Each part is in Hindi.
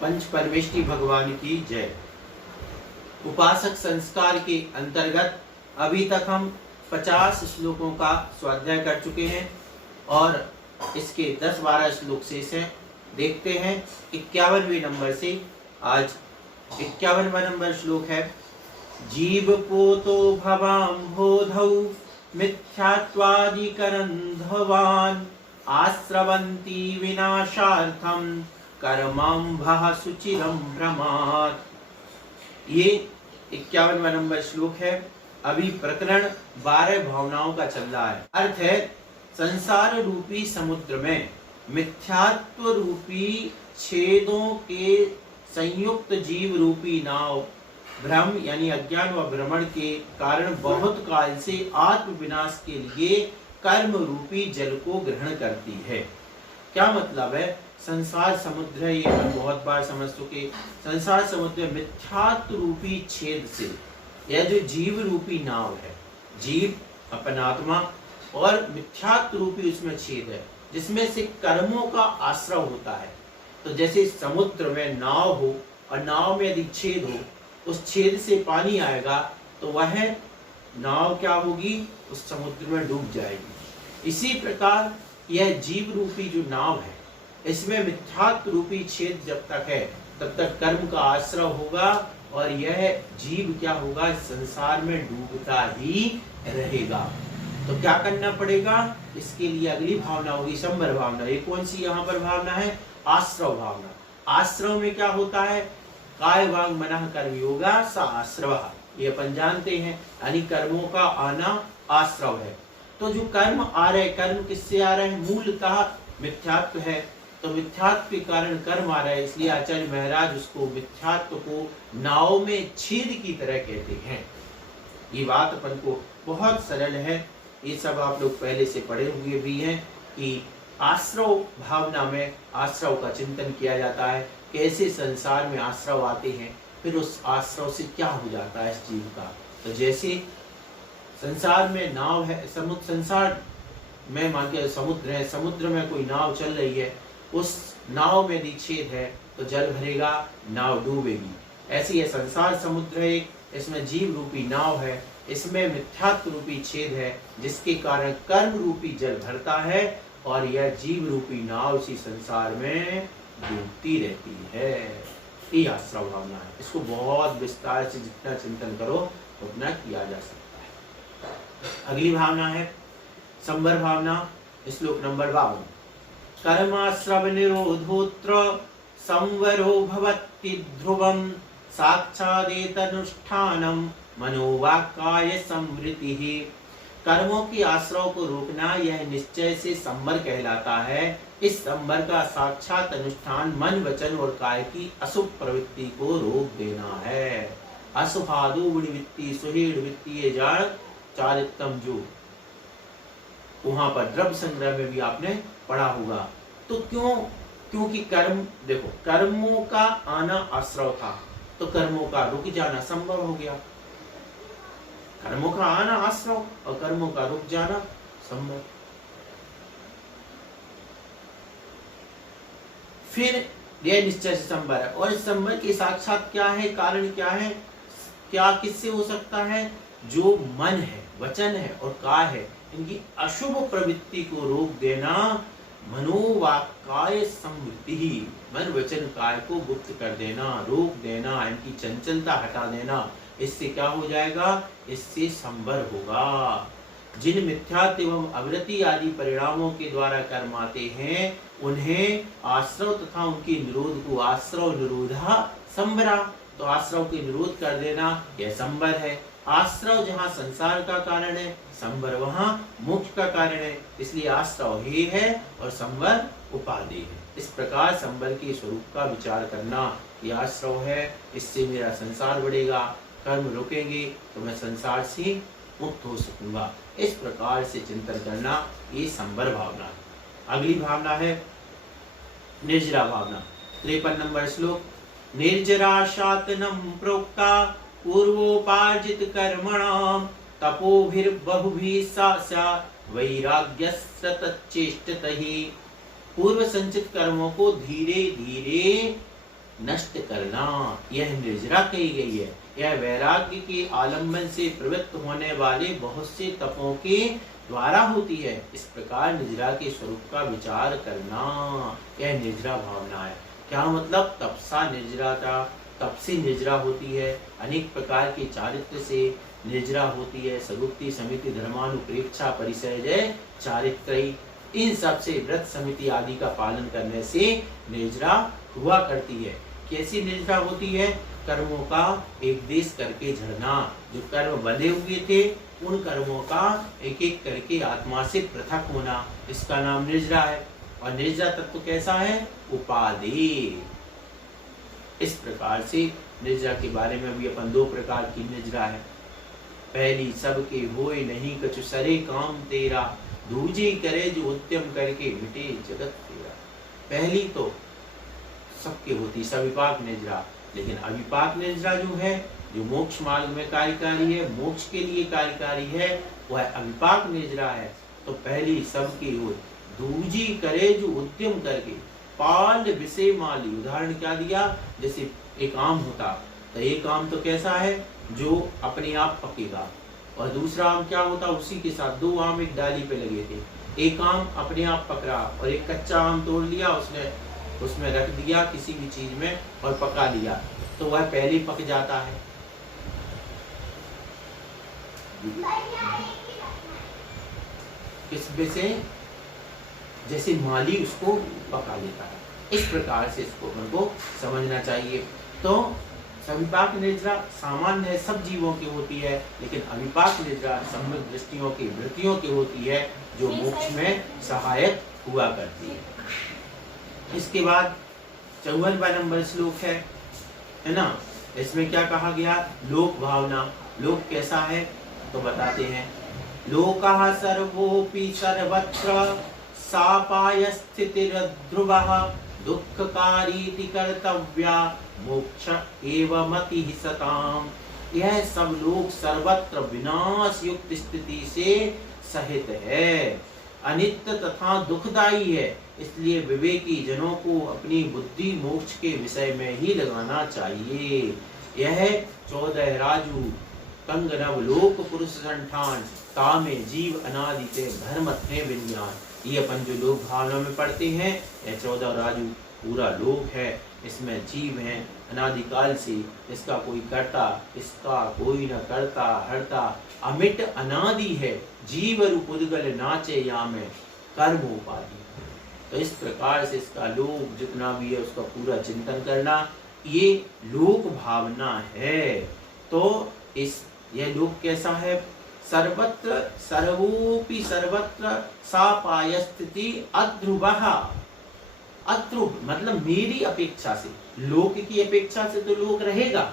पंच परमेष्टि भगवान की जय। उपासक संस्कार के अंतर्गत अभी तक हम 50 श्लोकों का स्वाध्याय कर चुके हैं और इसके 10-12 श्लोक शेष हैं। देखते हैं 51वें नंबर से। आज 51वां नंबर श्लोक है। जीव पोतो भवाम्भोधौ मिथ्यात्वादिकरन्धवान् आस्रवन्ति विनाशार्थं कर्माम्भः सुचिरं भ्रमात्। ये 51वां नंबर श्लोक है। अभी प्रकरण 12 भावनाओं का चल रहा है। अर्थ है संसार रूपी समुद्र में मिथ्यात्व रूपी छेदों के संयुक्त जीव रूपी नाव भ्रम यानी अज्ञान व भ्रमण के कारण बहुत काल से आत्म विनाश के लिए कर्म रूपी जल को ग्रहण करती है। क्या मतलब है? संसार समुद्र है, ये हम बहुत बार समझ चुके। संसार समुद्र मिथ्यात्व रूपी छेद से, यह जो जीव रूपी नाव है, जीव अपन आत्मा और मिथ्यात्व रूपी उसमें छेद है जिसमें से कर्मों का आश्रय होता है। तो जैसे समुद्र में नाव हो और नाव में यदि छेद हो, उस छेद से पानी आएगा तो वह नाव क्या होगी? उस समुद्र में डूब जाएगी। इसी प्रकार यह जीव रूपी जो नाव है, इसमें मिथ्यात्व रूपी छेद जब तक है तब तक कर्म का आश्रय होगा और यह जीव क्या होगा? संसार में डूबता ही रहेगा। तो क्या करना पड़ेगा? इसके लिए अगली भावना होगी संबर भावना। ये कौन सी यहाँ पर भावना है? आश्रव भावना। आश्रव में क्या होता है? काय वांग मनः कर्म योगा स आश्रव। ये अपन जानते हैं, यानी कर्मों का आना आश्रव है। तो जो कर्म आ रहे, कर्म किससे आ रहे हैं? मूलतः मिथ्यात्व है। तो मिथ्यात्व के कारण कर्म आ रहा है, इसलिए आचार्य महाराज उसको मिथ्यात्व को नाव में छेद की तरह कहते हैं। ये बात अपन को बहुत सरल है, ये सब आप लोग पहले से पढ़े हुए भी हैं कि आश्रव भावना में आश्रव का चिंतन किया जाता है। कैसे संसार में आश्रव आते हैं, फिर उस आश्रव से क्या हो जाता है इस जीव का। तो जैसे संसार में नाव है, संसार में मान के समुद्र है, समुद्र में कोई नाव चल रही है, उस नाव में यदि छेद है तो जल भरेगा, नाव डूबेगी। ऐसी है संसार समुद्र है, इसमें जीव रूपी नाव है, इसमें मिथ्यात्व रूपी छेद है जिसके कारण कर्म रूपी जल भरता है और यह जीव रूपी नाव इसी संसार में डूबती रहती है। ये आश्रव भावना है। इसको बहुत विस्तार से जितना चिंतन करो उतना किया जा सकता है। अगली भावना है संबर भावना। श्लोक नंबर 52। कर्माश्रव निरोधोत्र संवरो भवति ध्रुवम साक्षादेतनुष्ठानम मनोवाक्काय संवृत्ति। कर्मों की आश्रव को रोकना यह निश्चय से संवर कहलाता है। इस संवर का साक्षात अनुष्ठान मन, वचन और काय की अशुभ प्रवृत्ति को रोक देना है। अशुभादु वित्ती सुहीड़ वित्तीय जाड़ चारितम जो, वहां पर द्रव्य संग्रह में भी आपने पढ़ा होगा। तो क्योंकि कर्म, देखो कर्मों का आना आश्रव था तो कर्मों का रुक जाना संभव हो गया। कर्मों का आना आश्रव और कर्मों का रुक जाना संभव। फिर यह निश्चय से संभव है और इस संभव के साक्षात क्या है? कारण क्या है? क्या किससे हो सकता है? जो मन है, वचन है और काय है, इनकी अशुभ प्रवृत्ति को रोक देना। मनोवाक्काय संवृत्ति, मन वचन काय को गुप्त कर देना, रोक देना, इनकी चंचलता हटा देना। इससे क्या हो जाएगा? इससे संवर होगा। जिन मिथ्यात्व एवं अवृत्ति आदि परिणामों के द्वारा कर्म आते हैं उन्हें आश्रव तथा उनके निरोध को आश्रव निरोधा संवरा। तो आश्रव के निरोध कर देना यह संवर है। आश्रव जहाँ संसार का कारण है, संवर वहाँ मोक्ष का कारण है। इसलिए आश्रव हे है और संवर उपाधि है। इस प्रकार संवर के स्वरूप का विचार करना। यह आश्रव है, इससे मेरा संसार बढ़ेगा, कर्म रुकेंगे तो मैं संसार से मुक्त हो सकूंगा। इस प्रकार से चिंतन करना, ये संवर भावना है। अगली भावना है निर्जरा भावना। 53 नंबर श्लोक। निर्जरा शातनम प्रोक्ता पूर्वोपार्जित कर्मणाम तपोभिर्बहुभिः सा वैराग्यस्ततच्चेष्टतहि। पूर्व संचित कर्मों को धीरे धीरे नष्ट करना, यह निर्जरा कही गई है। यह वैराग्य के आलंबन से प्रवृत्त होने वाले बहुत से तपों के द्वारा होती है। इस प्रकार निर्जरा के स्वरूप का विचार करना, यह निर्जरा भावना है। क्या मतलब? तपसा निर्जराता, तप से निर्जरा होती है, अनेक प्रकार के चारित्र से निर्जरा होती है, सगुप्ति समिति धर्मानुप्रेक्षा परिसय चारित्र, इन सब से व्रत समिति आदि का पालन करने से निर्जरा हुआ करती है। कैसी निर्जरा होती है? कर्मों का एक देश करके झड़ना, जो कर्म बंधे हुए थे उन कर्मों का एक एक करके आत्मा से पृथक होना, इसका नाम निर्जरा है। और निर्जरा तत्व कैसा है? उपाधि। इस प्रकार से निर्जरा के बारे में भी अपन दो प्रकार की निर्जरा है। पहली, सबके होए नहीं कछु सरे काम तेरा, दूजी करे जो उद्यम करके मिटे जगत तेरा। पहली तो सबके होती सविपाक निर्जरा, लेकिन अविपाक निर्जरा जो है, जो मोक्ष मार्ग में कार्यकारी है, मोक्ष के लिए कार्यकारी है, वह अविपाक निर्जरा है। तो पहली सबकी हो, दूजी करे जो उद्यम करके, पाल विषय माली। उदाहरण क्या दिया? जैसे एक आम होता, तो एक आम तो कैसा है? जो अपने आप पकेगा, और दूसरा आम क्या होता? उसी के साथ दो आम एक डाली पे लगे थे, एक आम अपने आप पक रहा और एक कच्चा आम तोड़ लिया, उसने उसमें रख दिया किसी भी चीज में और पका लिया, तो वह पहले पक जाता है। किस से? जैसे माली उसको पका लेता है। इस प्रकार से इसको हमको समझना चाहिए। तो सविपाक निर्जरा सामान्य सब जीवों की होती है, लेकिन अविपाक निर्जरा सम्यक दृष्टियों की वृत्तियों की होती है, जो मोक्ष में सहायक हुआ करती है। इसके बाद 54वां नंबर श्लोक है ना? इसमें क्या कहा गया? लोक भावना। लोक कैसा है तो बताते हैं। लोकः सर्वोपि सर्वत्र सापाय स्थितिर्ध्रुवः, दुःखकारीति कर्तव्या मोक्ष एवमति सताम। यह सब लोक सर्वत्र विनाश युक्त स्थिति से सहित है, अनित्य तथा दुखदायी है, इसलिए विवेकी जनों को अपनी बुद्धि मोक्ष के विषय में ही लगाना चाहिए। यह 14 राजू कंग नव लोक पुरुष संठान, तामे जीव अनादि ते धर्म थे विज्ञान। ये अपन जो लोक भावना में पढ़ते हैं, यह 14 राजू पूरा लोक है, इसमें जीव है अनादिकाल से, इसका कोई करता, इसका कोई न करता हरता, अमिट अनादि है, जीव रूप उद्गल नाचे या में कर्म उपाधि। तो इस प्रकार से इसका लोक जितना भी है उसका पूरा चिंतन करना, ये लोक भावना है। तो इस यह लोक कैसा है? सर्वत्र सर्वोपि सर्वत्र सापाय स्थिति अध्रुवः। अध्रुव मतलब मेरी अपेक्षा से, लोक की अपेक्षा से तो लोक रहेगा,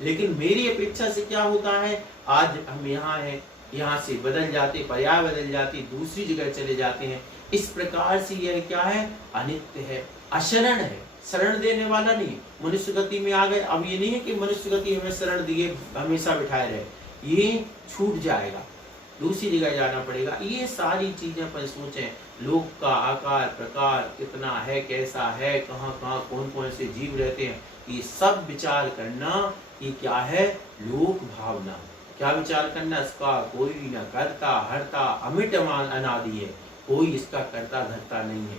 लेकिन मेरी अपेक्षा से क्या होता है? आज हम यहाँ हैं, यहाँ से बदल जाते, पर्याय बदल जाती, दूसरी जगह चले जाते हैं। इस प्रकार से यह क्या है? अनित्य है, अशरण है, शरण देने वाला नहीं। मनुष्य गति में आ गए, अब ये नहीं है कि मनुष्य गति हमें शरण दिए हमेशा बिठाए रहे, ये छूट जाएगा, दूसरी जगह जाना पड़ेगा। ये सारी चीजें अपन सोचें, लोक का आकार प्रकार कितना है, कैसा है, कहाँ कहाँ कौन कौन से जीव रहते हैं, ये सब विचार करना, ये क्या है? लोक भावना। क्या विचार करना? इसका कोई न करता हरता, अमिट अनादि है, कोई इसका करता धरता नहीं है।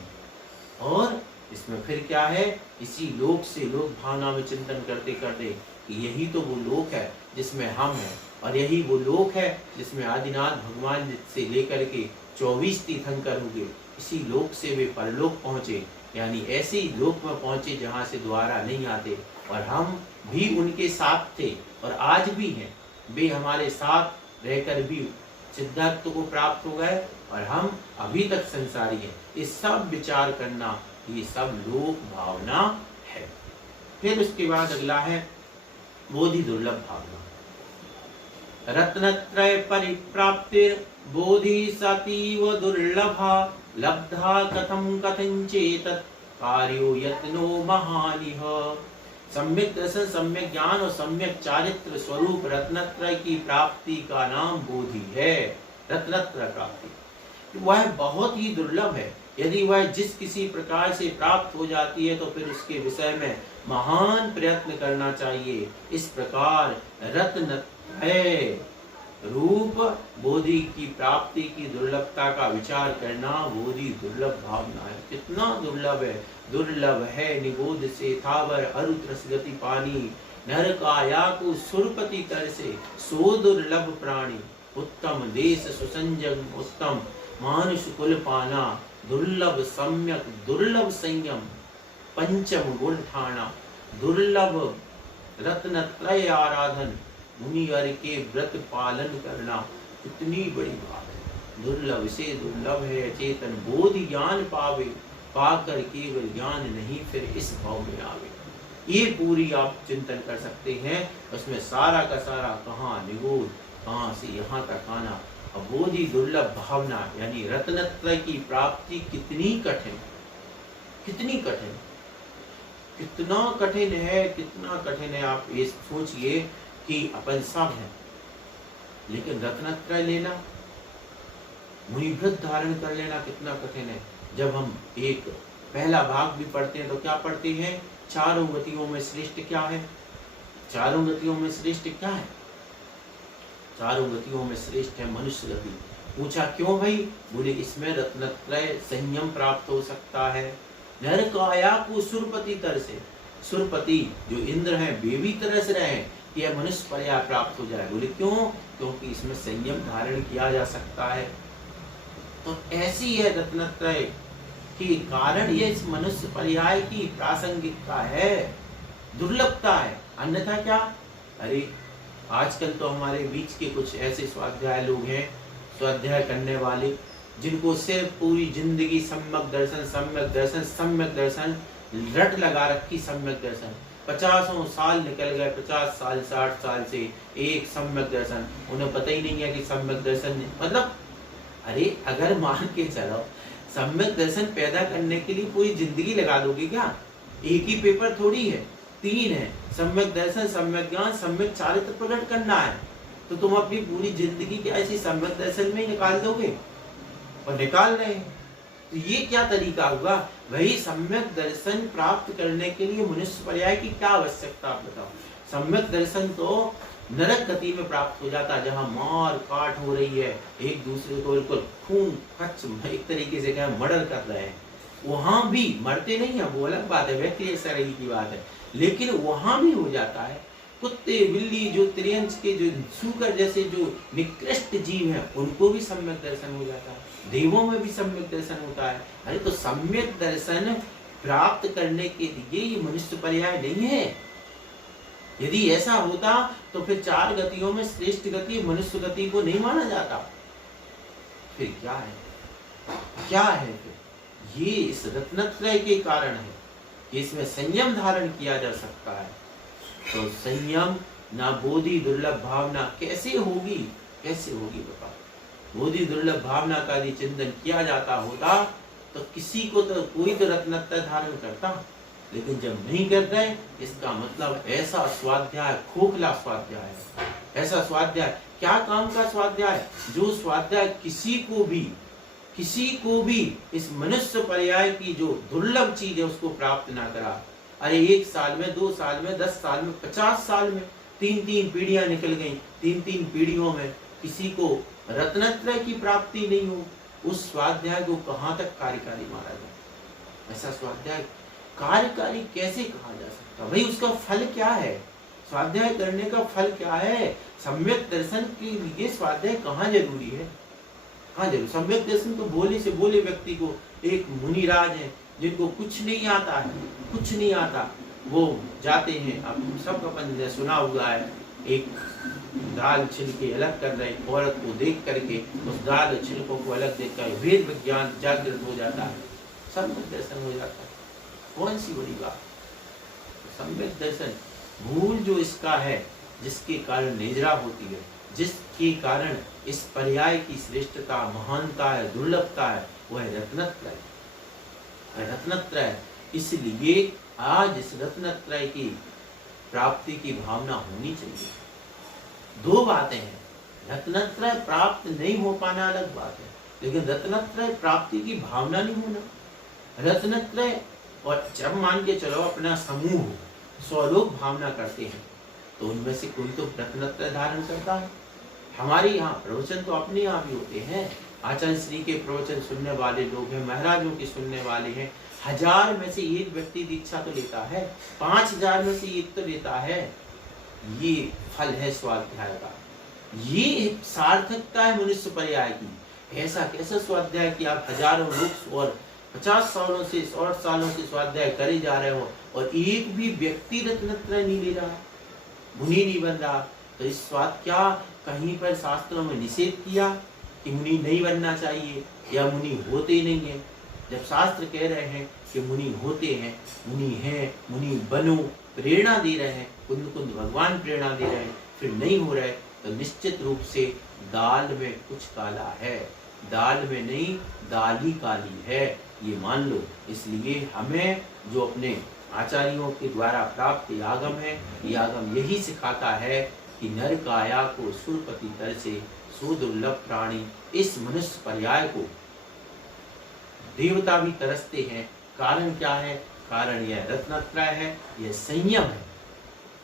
और इसमें फिर क्या है? इसी लोक से लोक भावना में चिंतन करते करते कि यही तो वो लोक है जिसमें हम हैं, और यही वो लोक है जिसमें आदिनाथ भगवान से लेकर के 24 तीर्थंकर हुए, इसी लोक से वे परलोक पहुँचे, यानी ऐसे लोक में पहुँचे जहाँ से दोबारा नहीं आते। और हम भी उनके साथ थे और आज भी हैं, वे हमारे साथ रहकर भी सिद्धार्थ को प्राप्त हो गए और हम अभी तक संसारी हैं। ये सब विचार करना, ये सब लोक भावना है। फिर उसके बाद अगला है बोधि दुर्लभ भावना। रत्नत्रय परिप्राप्तिर बोधि सतीव दुर्लभा, लब्धा कथम कथंचेत कार्यो यत्नो महानिह। सम्यक दर्शन, सम्यक ज्ञान और सम्यक चारित्र स्वरूप रत्नत्रय की प्राप्ति का नाम बोधि है। रत्नत्रय प्राप्ति वह बहुत ही दुर्लभ है। यदि वह जिस किसी प्रकार से प्राप्त हो जाती है तो फिर उसके विषय में महान प्रयत्न करना चाहिए। इस प्रकार रत्नत्रय रूप बोधि की प्राप्ति की दुर्लभता का विचार करना बोधि दुर्लभ भावना है। कितना दुर्लभ है, दुर्लभ है निबोध से थावर अरुत रस गति पानी, नर काया को सुरपति तर से सो दुर्लभ प्राणी, उत्तम देश सुसंजम उत्तम मानुष कुल पाना, दुर्लभ सम्यक दुर्लभ संयम पंचम गुण ठाना, दुर्लभ रत्नत्रय आराधन मुनिवर के व्रत पालन करना। कितनी बड़ी बात है, दुर्लभ से दुर्लभ है चेतन बोधि ज्ञान पावे, पाकर केवल ज्ञान नहीं फिर इस भाव में आवे। ये पूरी आप चिंतन कर सकते हैं। उसमें सारा का सारा कहाँ निगूढ़, कहाँ से यहाँ तक आना। अब बोधि दुर्लभ भावना यानी रत्नत्रय की प्राप्ति कितनी कठिन, कितनी कठिन, कितना कठिन है, कितना कठिन है। आप ये सोचिए कि अपन सब है, लेकिन रत्नत्रय लेना, मुनिव्रत धारण कर लेना कितना कठिन है। जब हम एक पहला भाग भी पढ़ते हैं तो क्या पढ़ते हैं, चारों गतियों में श्रेष्ठ क्या है, चारों गतियों में श्रेष्ठ क्या है, चारों गतियों में श्रेष्ठ है मनुष्य गति। पूछा क्यों भाई, बोले इसमें रत्नत्रय संयम प्राप्त हो सकता है। नर काया को सुरपति तर से, सुरपति जो इंद्र हैं वे भी तरस रहे हैं कि यह मनुष्य पर्याय प्राप्त हो जाए। बोले क्यों, क्योंकि इसमें संयम धारण किया जा सकता है। तो ऐसी है रत्नत्रय के कारण ये इस मनुष्य पर्याय की प्रासंगिकता है, दुर्लभता है। अन्यथा क्या, अरे आजकल तो हमारे बीच के कुछ ऐसे स्वाध्याय लोग हैं, स्वाध्याय करने वाले, जिनको सिर्फ पूरी जिंदगी सम्यक दर्शन सम्यक दर्शन सम्यक दर्शन रट लगा रखी। सम्यक दर्शन 50 साल निकल गए, 50 साल 60 साल से एक सम्यक दर्शन, उन्हें पता ही नहीं है कि सम्यक दर्शन मतलब, अरे अगर मान के चलो सम्यक दर्शन पैदा करने के लिए पूरी जिंदगी लगा दोगे क्या? एक ही पेपर थोड़ी है, 3 है, सम्यक दर्शन सम्यक ज्ञान सम्यक चारित्र प्रकट करना है। तो तुम अपनी पूरी जिंदगी क्या ऐसी सम्यक दर्शन में ही निकाल दोगे? और निकाल रहे हैं तो ये क्या तरीका हुआ? वही सम्यक दर्शन प्राप्त करने के लिए मनुष्य पर्याय की क्या आवश्यकता, आप बताओ। सम्यक दर्शन तो नरक गति में प्राप्त हो जाता है, जहाँ मार काट हो रही है, एक दूसरे को बिल्कुल खून खच एक तरीके से क्या मर्डर कर रहे हैं। वहां भी मरते नहीं है, वो अलग बात है, व्यक्ति शरीर की बात है, लेकिन वहां भी हो जाता है। कुत्ते बिल्ली जो त्रियंश के जो सूकर जैसे जो निकृष्ट जीव हैं उनको भी सम्यक दर्शन हो जाता है, देवों में भी सम्यक दर्शन होता है। अरे तो सम्यक दर्शन प्राप्त करने के लिए ये मनुष्य पर्याय नहीं है। यदि ऐसा होता तो फिर 4 गतियों में श्रेष्ठ गति मनुष्य गति को नहीं माना जाता। फिर क्या है, क्या है फिर? ये इस रत्नत्रय के कारण है कि इसमें संयम धारण किया जा सकता है। तो संयम ना बोधि दुर्लभ भावना कैसे होगी, कैसे होगी बताओ। बोधि दुर्लभ भावना का यदि चिंतन किया जाता होता तो किसी को तो कोई तो रत्नत्रय धारण करता, लेकिन जब नहीं करते इसका मतलब ऐसा स्वाध्याय खोखला स्वाध्याय है। ऐसा स्वाध्याय क्या काम का स्वाध्याय, जो स्वाध्याय किसी को भी इस मनुष्य पर्याय की जो दुर्लभ चीज है उसको प्राप्त ना करा। अरे 1 साल में 2 साल में 10 साल में 50 साल में 3 पीढ़ियां निकल गई, 3 पीढ़ियों में किसी को रत्नत्रय की प्राप्ति नहीं हो, उस स्वाध्याय को कहां तक कार्यकारी माना जाए? ऐसा स्वाध्याय कार्यकारी कैसे कहा जा सकता? भाई उसका फल क्या है, स्वाध्याय करने का फल क्या है? सम्यक दर्शन के लिए स्वाध्याय कहाँ जरूरी है, कहाँ जरूरी? सम्यक दर्शन तो भोले से भोले व्यक्ति को, एक मुनिराज है जिनको कुछ नहीं आता है, कुछ नहीं आता, वो जाते हैं, अब सब अपन ने सुना हुआ है, एक दाल छिलके अलग कर रहे औरत को देख करके उस दाल छिलकों को अलग देखकर वेद विज्ञान जागृत हो जाता है, सम्यक दर्शन हो जाता है। कौन सी बड़ी बात? सम्यक दर्शन मूल जो इसका है, जिसके कारण निजरा होती है, जिसके कारण इस पर्याय की श्रेष्ठता महानता है दुर्लभता है, वो है रत्नत्रय। रत्नत्रय इसलिए आज इस रत्नत्रय की प्राप्ति की भावना होनी चाहिए। 2 बातें हैं, रत्नत्रय प्राप्त नहीं हो पाना अलग बात है, लेकिन रत्नत्रय प्राप्ति की भावना नहीं होना। रत्नत्रय और जब मान के चलो अपना समूह 100 लोग भावना करते हैं, तो उनमें से कोई तो रत्नत्रय धारण करता है। हमारे यहाँ प्रवचन तो अपने यहाँ भी होते हैं, आचार्य श्री के प्रवचन सुनने वाले लोग हैं, महाराजों के सुनने वाले हैं। 1000 में से एक व्यक्ति दीक्षा तो लेता है, 5000 में से एक तो लेता है। ये फल है स्वाध्याय का, ये सार्थकता है मनुष्य पर्याय की। ऐसा कैसा स्वाध्याय कि आप हजारों लोग और 50 सालों से 60 सालों से स्वाध्याय करे जा रहे हो और एक भी व्यक्ति रत्नत्रय नहीं ले रहा, मुनि नहीं बन रहा। तो इस स्वाद क्या कहीं पर शास्त्रों में निषेध किया कि मुनि नहीं बनना चाहिए या मुनि होते नहीं है? जब शास्त्र कह रहे हैं कि मुनि होते हैं, मुनि हैं, मुनि बनो, प्रेरणा दे रहे हैं, कुंद कुंद भगवान प्रेरणा दे रहे हैं, फिर नहीं हो रहा है, तो निश्चित रूप से दाल में कुछ काला है। दाल में नहीं, दाल ही काली है, ये मान लो। इसलिए हमें जो अपने आचार्यों के द्वारा प्राप्त आगम है, ये आगम यही सिखाता है कि नर काया को सुरपति तर से सो दुर्लभ प्राणी। इस मनुष्य पर्याय को देवता भी तरसते हैं। कारण क्या है? कारण यह रत्नत्रय है, यह संयम है,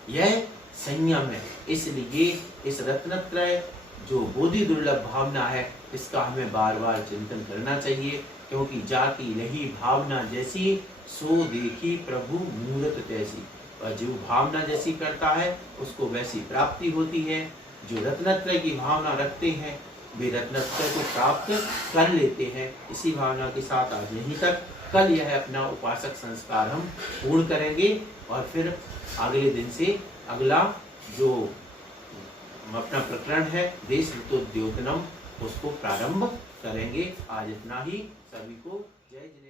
यह संयम है। इसलिए इस रत्नत्रय जो बोधि दुर्लभ भावना है, इसका हमें बार बार चिंतन करना चाहिए, क्योंकि जाति रही भावना जैसी, सो देखी प्रभु मूरत तैसी। और जो भावना जैसी करता है उसको वैसी प्राप्ति होती है। जो रत्नत्रय की भावना रखते हैं वे रत्नत्रय को प्राप्त कर लेते हैं। इसी भावना के साथ आज यहीं तक। कल यह अपना उपासक संस्कार हम पूर्ण करेंगे और फिर अगले दिन से अगला जो अपना प्रकरण है देश ऋतुद्योतनम, उसको प्रारंभ करेंगे। आज इतना ही। सभी को जय जिनेन्द्र।